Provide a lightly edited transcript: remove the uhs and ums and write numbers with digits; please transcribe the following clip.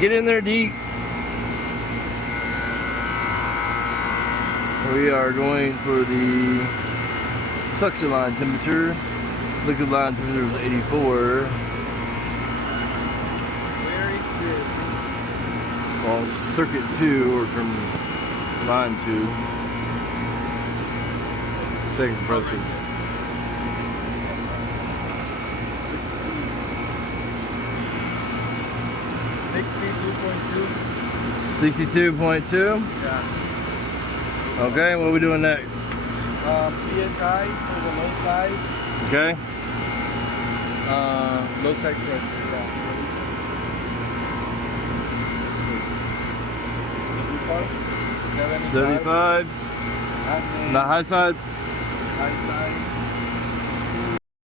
Get in there, D. We are going for the suction line temperature. Liquid line temperature is 84. Very good. Well, circuit 2 or from line 2. Second compressor. 62.2. 62.2. Yeah. Okay, what are we doing next? PSI for the low side. Okay. Low side pressure. Yeah. 75. 75. And then The high side. high side.